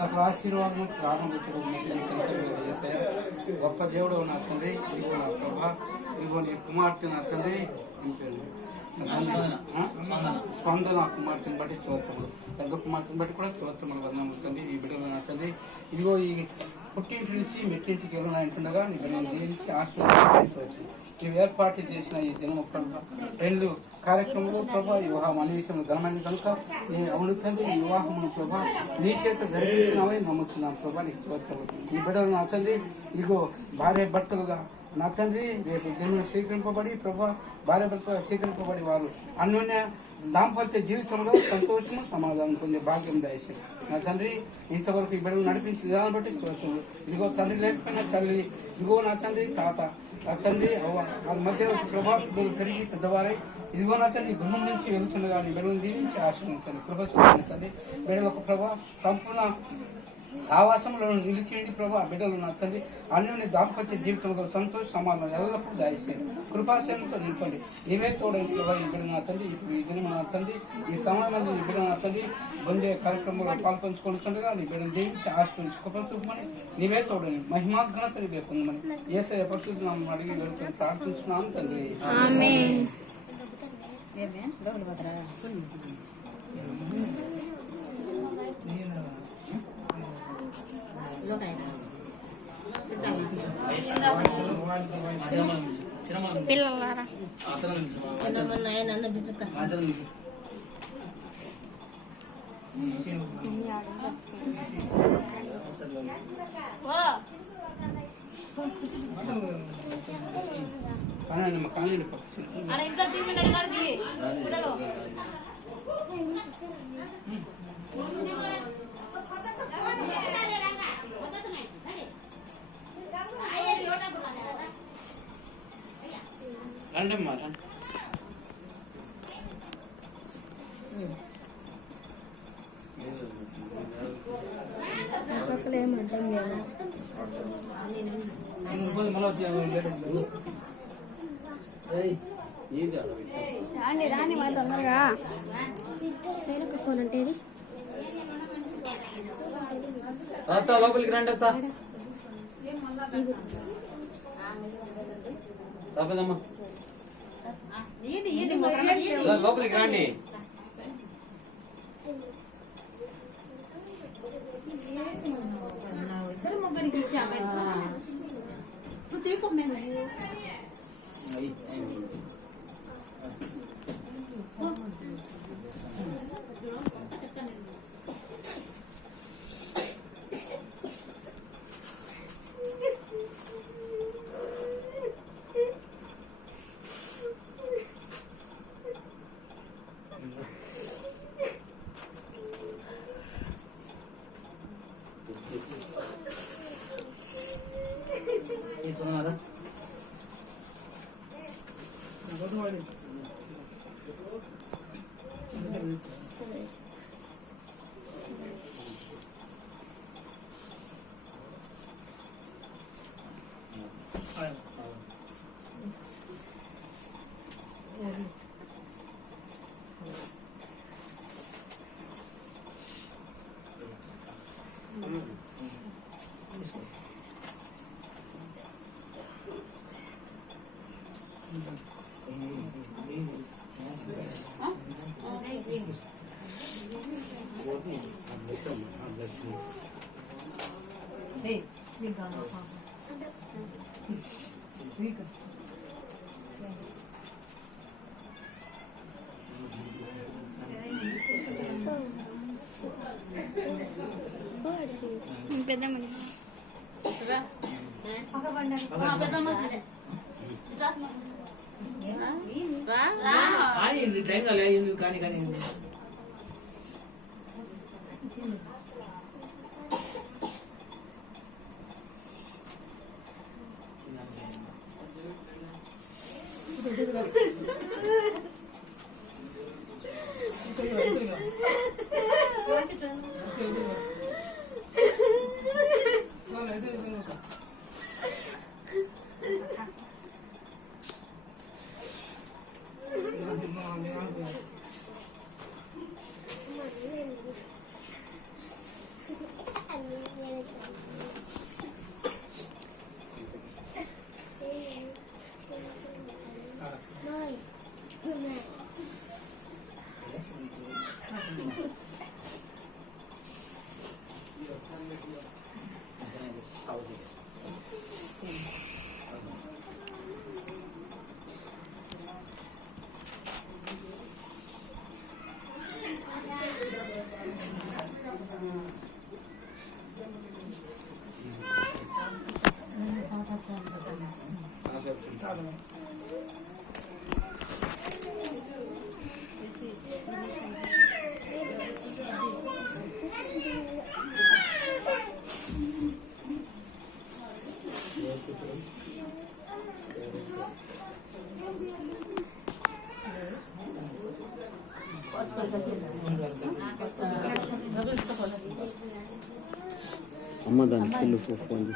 సకల ఆశీర్వాదం ప్రారంభించడం చేసే గొప్ప దేవుడు నా తండ్రి. ఇదిగో నా ప్రభా, ఇదిగో నీ కుమార్తె నా తండ్రి స్పందన కుమార్తెను బట్టి స్తోత్రములు, పెద్ద కుమార్తెను బట్టి కూడా స్తోత్రములు వందనములు తండ్రి. ఈ బిడ్డలు నా తండ్రి ఇదిగో ఈ పుట్టింటి నుంచి మెట్టింటికి వెళ్ళినట్టుండగా నీ బిడ్డను దీవించి ఆశీర్వదించవచ్చు. నీవు ఏర్పాటు చేసిన ఈ దినము రెండు కార్యక్రమాలు ప్రభా, వివాహం అనే విషయంలో ఘనమైన కనుక నేను అవును తండ్రి. ఈ వివాహమును ప్రభా నీ చేత జరిగించినవని నమ్ముతున్నాను ప్రభా, నీకు స్తోత్రములు. ఈ బిడ్డలు నా తండ్రి ఇదిగో భార్య భర్తలుగా నా తండ్రి రేపు జన్మ స్వీకరింపబడి ప్రభా భార్య భర్తగా స్వీకరింపబడి వారు అన్యోన్య దాంపత్య జీవితంలో సంతోషము సమాధానం పొందే భాగ్యం దయచేసి నా తండ్రి. ఇంతవరకు ఈ బిడ్డలు నడిపించిన విధానం బట్టి స్తోత్రములు. ఇదిగో తండ్రి లేకపోయినా తల్లి, ఇదిగో నా తండ్రి తాత, నా తండ్రి అవ్వ వాళ్ళ మధ్య ప్రభావం పెరిగి పెద్దవారై ఇదిగో నా తండ్రి గృహం నుంచి వెళ్తుండగా నీ బిడ్డలను దీవించి ఆశ్రయించండి. కృప చూడండి తండ్రి. బిడ్డలకు ప్రభా సంపూర్ణ సావాసంలో నిలిచేయండి ప్రభా. బిడ్డలు నా తండ్రి అన్యోన్య దాంపత్య జీవితంలో సంతోష సమాధానం ఎల్లప్పుడూ దయచేయండి. కృపాశయంతో నింపండి. నీవే తోడండి ప్రభా. ఈ బిడ్డ నా తండ్రి ఇప్పుడు ఈ దినం నా తండ్రి ఈ సమయంలో నీ బిడ్డ నా తండ్రి పొందే కార్యక్రమంలో పాల్పంచుకుంటుండగా నీ బిడ్డను దీవించి ఆశ్రయించి కృప చూపమని నీవే తోడని మహిమాఘనత నీవే పొందమని యేసయ్య పరిశుద్ధ నామమున అడిగి వేడుకొని ప్రార్థించున్నాము తండ్రి. పిల్లలారా రండమ్మా రాని మా తొందరగా శైలక ఫోన్ అంటే ఇది లోపలికి రండి తప్పదమ్మా లోపలికి రండి. ఇద్దరు ముగ్గురికి ఇచ్చాము కానీ కానీ అమ్మ దాని సెల్ ఫోన్